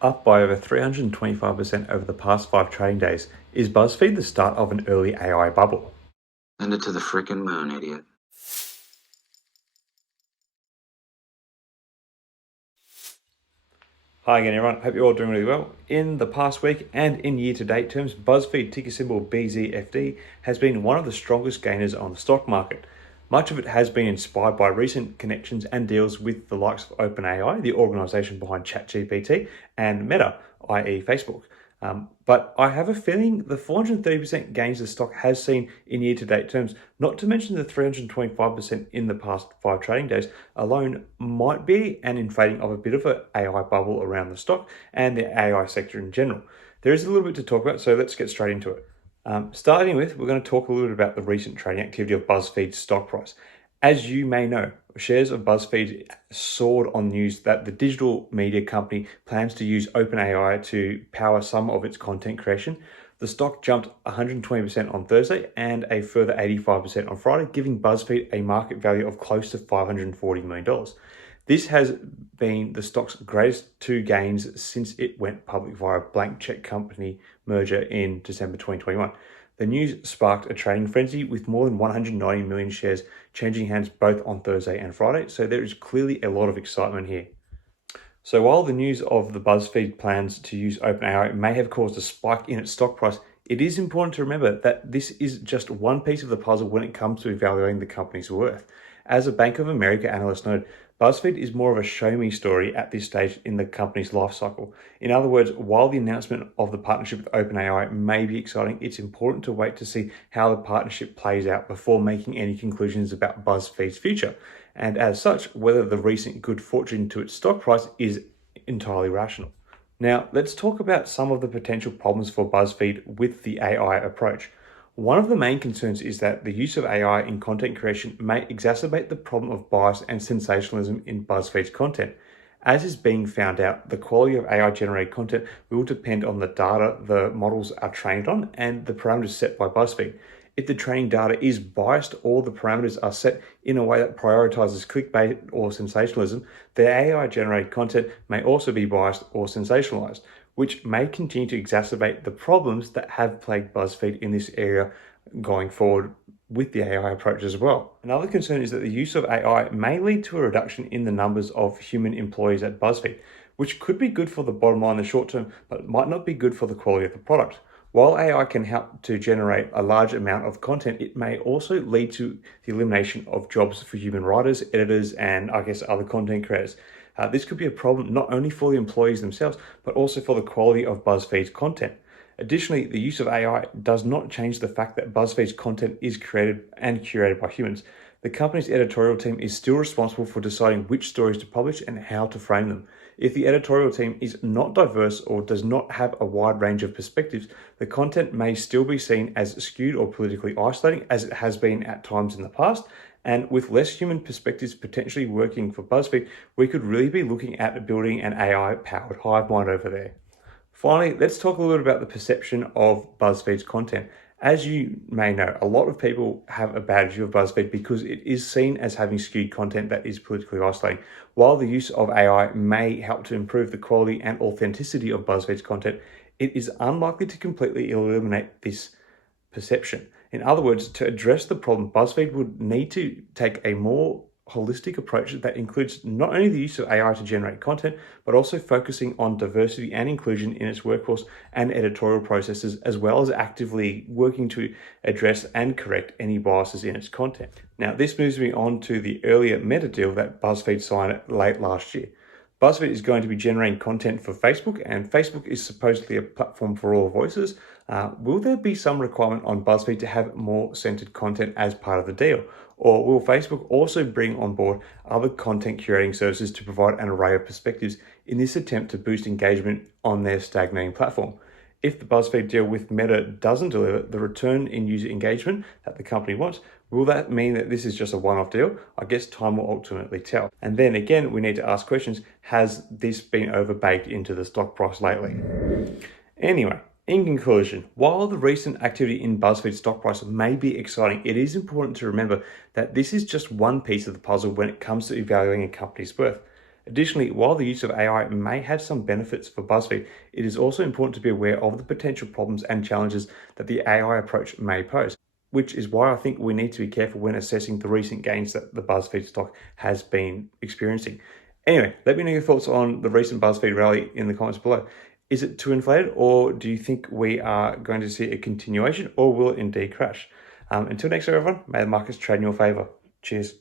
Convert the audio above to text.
Up by over 325% over the past 5 trading days, is BuzzFeed the start of an early AI bubble? Send it to the frickin' moon, idiot. Hi again everyone, hope you're all doing really well. In the past week and in year-to-date terms, BuzzFeed ticker symbol BZFD has been one of the strongest gainers on the stock market. Much of it has been inspired by recent connections and deals with the likes of OpenAI, the organisation behind ChatGPT, and Meta, i.e. Facebook. But I have a feeling the 430% gains the stock has seen in year-to-date terms, not to mention the 325% in the past 5 trading days alone, might be an inflating of a bit of an AI bubble around the stock and the AI sector in general. There is a little bit to talk about, so let's get straight into it. Starting with, we're going to talk a little bit about the recent trading activity of BuzzFeed's stock price. As you may know, shares of BuzzFeed soared on news that the digital media company plans to use OpenAI to power some of its content creation. The stock jumped 120% on Thursday and a further 85% on Friday, giving BuzzFeed a market value of close to $540 million. This has been the stock's greatest 2 gains since it went public via a blank check company merger in December 2021. The news sparked a trading frenzy with more than 190 million shares changing hands both on Thursday and Friday, so there is clearly a lot of excitement here. So while the news of the BuzzFeed plans to use OpenAI may have caused a spike in its stock price, it is important to remember that this is just one piece of the puzzle when it comes to evaluating the company's worth. As a Bank of America analyst noted, BuzzFeed is more of a show me story at this stage in the company's life cycle. In other words, while the announcement of the partnership with OpenAI may be exciting, it's important to wait to see how the partnership plays out before making any conclusions about BuzzFeed's future. And as such, whether the recent good fortune to its stock price is entirely rational. Now, let's talk about some of the potential problems for BuzzFeed with the AI approach. One of the main concerns is that the use of AI in content creation may exacerbate the problem of bias and sensationalism in BuzzFeed's content. As is being found out, the quality of AI generated content will depend on the data the models are trained on and the parameters set by BuzzFeed. If the training data is biased or the parameters are set in a way that prioritizes clickbait or sensationalism, the AI generated content may also be biased or sensationalized, which may continue to exacerbate the problems that have plagued BuzzFeed in this area going forward with the AI approach as well. Another concern is that the use of AI may lead to a reduction in the numbers of human employees at BuzzFeed, which could be good for the bottom line in the short term, but might not be good for the quality of the product. While AI can help to generate a large amount of content, it may also lead to the elimination of jobs for human writers, editors, and I guess other content creators. This could be a problem not only for the employees themselves, but also for the quality of BuzzFeed's content. Additionally, the use of AI does not change the fact that BuzzFeed's content is created and curated by humans. The company's editorial team is still responsible for deciding which stories to publish and how to frame them. If the editorial team is not diverse or does not have a wide range of perspectives, the content may still be seen as skewed or politically isolating, as it has been at times in the past. And with less human perspectives potentially working for BuzzFeed, we could really be looking at building an AI-powered hive mind over there. Finally, let's talk a little bit about the perception of BuzzFeed's content. As you may know, a lot of people have a bad view of BuzzFeed because it is seen as having skewed content that is politically isolating. While the use of AI may help to improve the quality and authenticity of BuzzFeed's content, it is unlikely to completely eliminate this perception. In other words, to address the problem, BuzzFeed would need to take a more holistic approach that includes not only the use of AI to generate content, but also focusing on diversity and inclusion in its workforce and editorial processes, as well as actively working to address and correct any biases in its content. Now, this moves me on to the earlier Meta deal that BuzzFeed signed late last year. BuzzFeed is going to be generating content for Facebook, and Facebook is supposedly a platform for all voices. Will there be some requirement on BuzzFeed to have more centered content as part of the deal? Or will Facebook also bring on board other content curating services to provide an array of perspectives in this attempt to boost engagement on their stagnating platform? If the BuzzFeed deal with Meta doesn't deliver the return in user engagement that the company wants, will that mean that this is just a one-off deal? I guess time will ultimately tell. And then again, we need to ask questions, has this been overbaked into the stock price lately? Anyway, in conclusion, while the recent activity in BuzzFeed's stock price may be exciting, it is important to remember that this is just one piece of the puzzle when it comes to evaluating a company's worth. Additionally, while the use of AI may have some benefits for BuzzFeed, it is also important to be aware of the potential problems and challenges that the AI approach may pose, which is why I think we need to be careful when assessing the recent gains that the BuzzFeed stock has been experiencing. Anyway, let me know your thoughts on the recent BuzzFeed rally in the comments below. Is it too inflated, or do you think we are going to see a continuation, or will it indeed crash? Until next time, everyone, may the markets trade in your favor. Cheers.